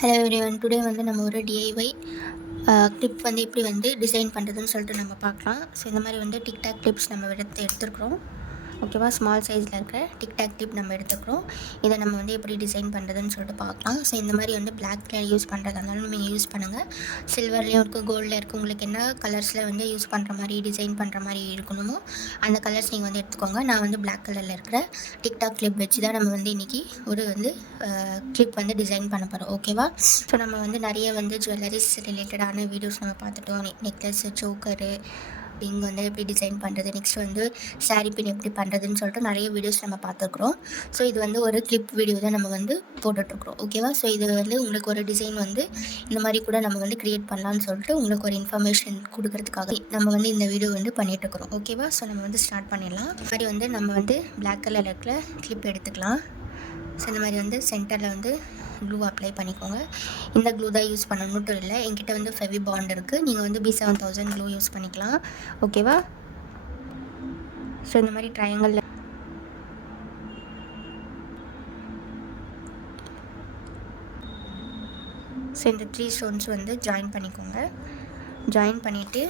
Hello everyone, today வந்து நம்ம ஒரு டிஐஒய் கிளிப் வந்து எப்படி வந்து டிசைன் பண்ணுறதுன்னு சொல்லிட்டு நம்ம பார்க்கலாம். ஸோ இந்த மாதிரி வந்து டிக்டாக் கிளிப்ஸ் நம்ம எடுத்துருக்குறோம். ஓகேவா, ஸ்மால் சைஸில் இருக்கிற டிக்டாக் கிளிப் நம்ம எடுத்துக்கிறோம். இதை நம்ம வந்து எப்படி டிசைன் பண்ணுறதுன்னு சொல்லிட்டு பார்க்கலாம். ஸோ இந்த மாதிரி வந்து பிளாக் கலர் யூஸ் பண்ணுறதா இருந்தாலும் நீங்கள் யூஸ் பண்ணுங்கள். சில்வர்லேயும் இருக்குது, கோல்டில் இருக்குது. உங்களுக்கு என்ன கலர்ஸில் வந்து யூஸ் பண்ணுற மாதிரி டிசைன் பண்ணுற மாதிரி இருக்கணுமோ அந்த கலர்ஸ் நீங்கள் வந்து எடுத்துக்கோங்க. நான் வந்து பிளாக் கலரில் இருக்கிற டிக்டாக் கிளிப் வச்சு தான் நம்ம வந்து இன்றைக்கி ஒரு வந்து கிளிப் வந்து டிசைன் பண்ண போகிறோம். ஓகேவா, ஸோ நம்ம வந்து நிறைய வந்து ஜுவல்லரிஸ் ரிலேட்டடான வீடியோஸ் நம்ம பார்த்துட்டோம். நெக்லஸ்ஸு, சோக்கரு, இங்கே வந்து எப்படி டிசைன் பண்ணுறது, நெக்ஸ்ட் வந்து சாரீ பின் எப்படி பண்ணுறதுன்னு சொல்லிட்டு நிறைய வீடியோஸ் நம்ம பார்த்துருக்குறோம். ஸோ இது வந்து ஒரு கிளிப் வீடியோ தான் நம்ம வந்து போட்டுட்ருக்குறோம். ஓகேவா, ஸோ இது வந்து உங்களுக்கு ஒரு டிசைன் வந்து இந்த மாதிரி கூட நம்ம வந்து க்ரியேட் பண்ணலான்னு சொல்லிட்டு உங்களுக்கு ஒரு இன்ஃபர்மேஷன் கொடுக்கறதுக்காக நம்ம வந்து இந்த வீடியோ வந்து பண்ணிகிட்ருக்குறோம். ஓகேவா, ஸோ நம்ம வந்து ஸ்டார்ட் பண்ணிடலாம். இந்த மாதிரி வந்து நம்ம வந்து பிளாக் கலரில் இருக்கிற கிளிப் எடுத்துக்கலாம். ஸோ இந்த மாதிரி வந்து சென்டரில் வந்து க்ளூ அப்ளை பண்ணிக்கோங்க. இந்த க்ளூ தான் யூஸ் பண்ணணுன்ட்டு இல்லை, என்கிட்ட வந்து ஃபெவி பாண்ட் இருக்குது. நீங்கள் வந்து B7000 க்ளூ யூஸ் பண்ணிக்கலாம். ஓகேவா, ஸோ இந்த மாதிரி ட்ரையாங்கிளில் ஸோ இந்த 3 ஸ்டோன்ஸ் வந்து ஜாயின் பண்ணிக்கோங்க. ஜாயின் பண்ணிவிட்டு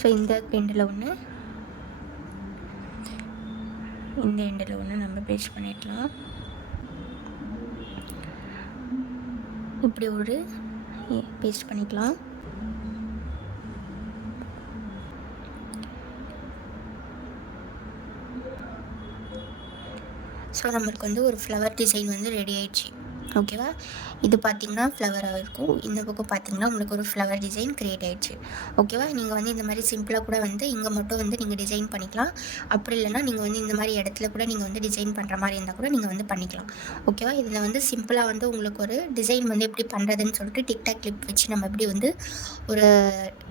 ஸோ இந்த எண்டில் ஒன்று, இந்த எண்டில் ஒன்று நம்ம பேஸ்ட் பண்ணிடலாம். இப்படி ஒரு பேஸ்ட் பண்ணிக்கலாம். ஸோ நம்மளுக்கு வந்து ஒரு ஃப்ளவர் டிசைன் வந்து ரெடி ஆயிடுச்சு. ஓகேவா, இது பார்த்திங்கன்னா ஃப்ளவராக இருக்கும். இந்த பக்கம் பார்த்திங்கன்னா உங்களுக்கு ஒரு ஃப்ளவர் டிசைன் க்ரியேட் ஆகிடுச்சு. ஓகேவா, நீங்கள் வந்து இந்த மாதிரி சிம்பிளாக கூட வந்து இங்கே மட்டும் வந்து நீங்கள் டிசைன் பண்ணிக்கலாம். அப்படி இல்லைனா நீங்கள் வந்து இந்த மாதிரி இடத்துல கூட நீங்கள் வந்து டிசைன் பண்ணுற மாதிரி இருந்தால் கூட நீங்கள் வந்து பண்ணிக்கலாம். ஓகேவா, இதில் வந்து சிம்பிளாக வந்து உங்களுக்கு ஒரு டிசைன் வந்து எப்படி பண்ணுறதுன்னு சொல்லிட்டு டிக்டாக் கிளிப் வச்சு நம்ம எப்படி வந்து ஒரு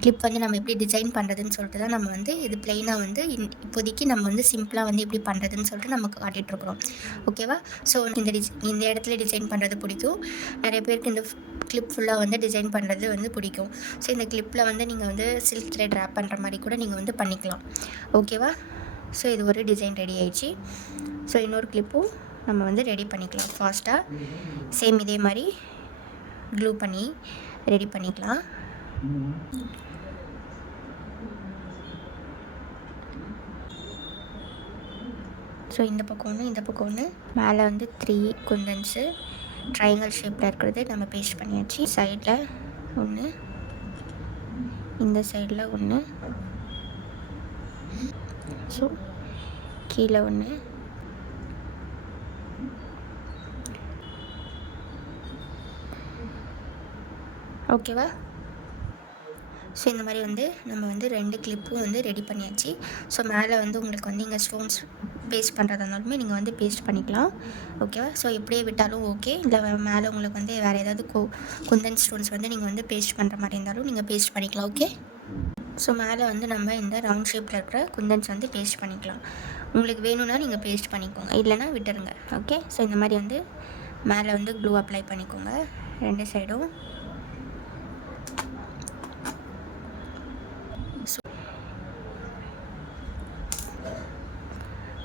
கிளிப் வந்து நம்ம எப்படி டிசைன் பண்ணுறதுன்னு சொல்லிட்டு தான் நம்ம வந்து இது ப்ளெயினாக வந்து இப்போதைக்கு நம்ம வந்து சிம்பிளாக வந்து எப்படி பண்ணுறதுன்னு சொல்லிட்டு நமக்கு காட்டிகிட்ருக்குறோம். ஓகேவா, ஸோ இந்த இடத்துல டிசைன் பண்ணுறது பிடிக்கும். நிறைய பேருக்கு இந்த கிளிப் ஃபுல்லாக வந்து டிசைன் பண்ணுறது வந்து பிடிக்கும். ஸோ இந்த கிளிப்பில் வந்து நீங்கள் வந்து சில்க் த்ரெட் ட்ராப் பண்ணுற மாதிரி கூட நீங்கள் வந்து பண்ணிக்கலாம். ஓகேவா, ஸோ இது ஒரு டிசைன் ரெடி ஆயிடுச்சு. ஸோ இன்னொரு கிளிப்பும் நம்ம வந்து ரெடி பண்ணிக்கலாம் ஃபாஸ்ட்டாக. சேம் இதே மாதிரி க்ளூ பண்ணி ரெடி பண்ணிக்கலாம். ஸோ இந்த பக்கம் ஒன்று, இந்த பக்கம் ஒன்று, மேலே வந்து 3 குந்தன்ஸு ட்ரையாங்கிள் ஷேப்பில் இருக்கிறது நம்ம பேஸ்ட் பண்ணியாச்சு. சைடில் ஒன்று, இந்த சைடில் ஒன்று, ஸோ கீழே ஒன்று, ஓகேவா. ஸோ இந்த மாதிரி வந்து நம்ம வந்து 2 கிளிப்பும் வந்து ரெடி பண்ணியாச்சு. ஸோ மேலே வந்து உங்களுக்கு வந்து இங்கே ஸ்டோன்ஸ் பேஸ்ட் பண்ணுறதா இருந்தாலுமே நீங்கள் வந்து பேஸ்ட் பண்ணிக்கலாம். ஓகேவா, ஸோ இப்படியே விட்டாலும் ஓகே, இல்லை மேலே உங்களுக்கு வந்து வேறு ஏதாவது குந்தன் ஸ்டோன்ஸ் வந்து நீங்கள் வந்து பேஸ்ட் பண்ணுற மாதிரி இருந்தாலும் நீங்கள் பேஸ்ட் பண்ணிக்கலாம். ஓகே, ஸோ மேலே வந்து நம்ம இந்த ரவுண்ட் ஷேப்பில் இருக்கிற குந்தன்ஸ் வந்து பேஸ்ட் பண்ணிக்கலாம். உங்களுக்கு வேணும்னா நீங்கள் பேஸ்ட் பண்ணிக்கோங்க, இல்லைனா விட்டுருங்க. ஓகே, ஸோ இந்த மாதிரி வந்து மேலே வந்து க்ளூ அப்ளை பண்ணிக்கோங்க 2 சைடும்.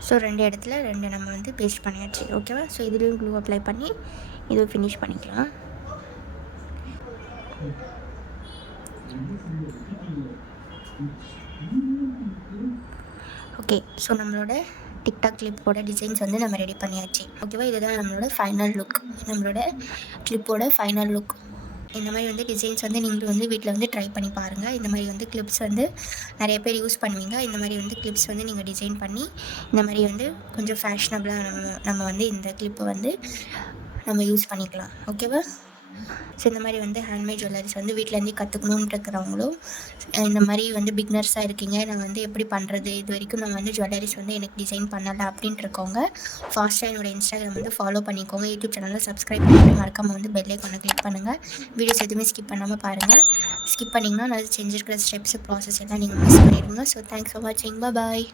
ஸோ 2 இடத்துல 2 நம்ம வந்து பேஸ்ட் பண்ணியாச்சு. ஓகேவா, ஸோ இதுலேயும் க்ளூ அப்ளை பண்ணி இதுவும் ஃபினிஷ் பண்ணிக்கலாம். ஓகே, ஸோ நம்மளோட டிக்டாக் கிளிப்போட டிசைன்ஸ் வந்து நம்ம ரெடி பண்ணியாச்சு. ஓகேவா, இதுதான் நம்மளோட ஃபைனல் லுக், நம்மளோட கிளிப்போட ஃபைனல் லுக். இந்த மாதிரி வந்து டிசைன்ஸ் வந்து நீங்களும் வந்து வீட்டில் வந்து ட்ரை பண்ணி பாருங்கள். இந்த மாதிரி வந்து கிளிப்ஸ் வந்து நிறைய பேர் யூஸ் பண்ணுவீங்க. இந்த மாதிரி வந்து கிளிப்ஸ் வந்து நீங்கள் டிசைன் பண்ணி இந்த மாதிரி வந்து கொஞ்சம் ஃபேஷனபிளாக நம்ம வந்து இந்த கிளிப்பை வந்து நம்ம யூஸ் பண்ணிக்கலாம். ஓகேவா, ஸோ இந்த மாதிரி வந்து ஹேண்ட்மேட் ஜுவல்லரிஸ் வந்து வீட்டிலேருந்தே கற்றுக்கணுன்னு இருக்கிறவங்களும், இந்த மாதிரி வந்து பிக்னர்ஸாக இருக்கீங்க, நான் வந்து எப்படி பண்ணுறது, இது வரைக்கும் நான் வந்து ஜுவல்லரிஸ் வந்து எனக்கு டிசைன் பண்ணலை அப்படின்ட்டு இருக்கவங்க ஃபாஸ்ட்டாக என்னோடய இன்ஸ்டாகிராம் வந்து ஃபாலோ பண்ணிக்கோங்க. யூடியூப் சேனலில் சப்ஸ்கிரைப் பண்ணிட்டு மறக்காமல் வந்து பெல் ஐக்கானை கிளிக் பண்ணுங்கள். வீடியோஸ் எதுவுமே ஸ்கிப் பண்ணாமல் பாருங்கள். ஸ்கிப் பண்ணிங்கன்னா நான் செஞ்சுருக்கிற ஸ்டெப்ஸு ப்ராசஸ் எல்லாம் நீங்கள் மிஸ் பண்ணிடுவீங்க. ஸோ தேங்க்ஸ் ஃபார் வாட்சிங். பாய்.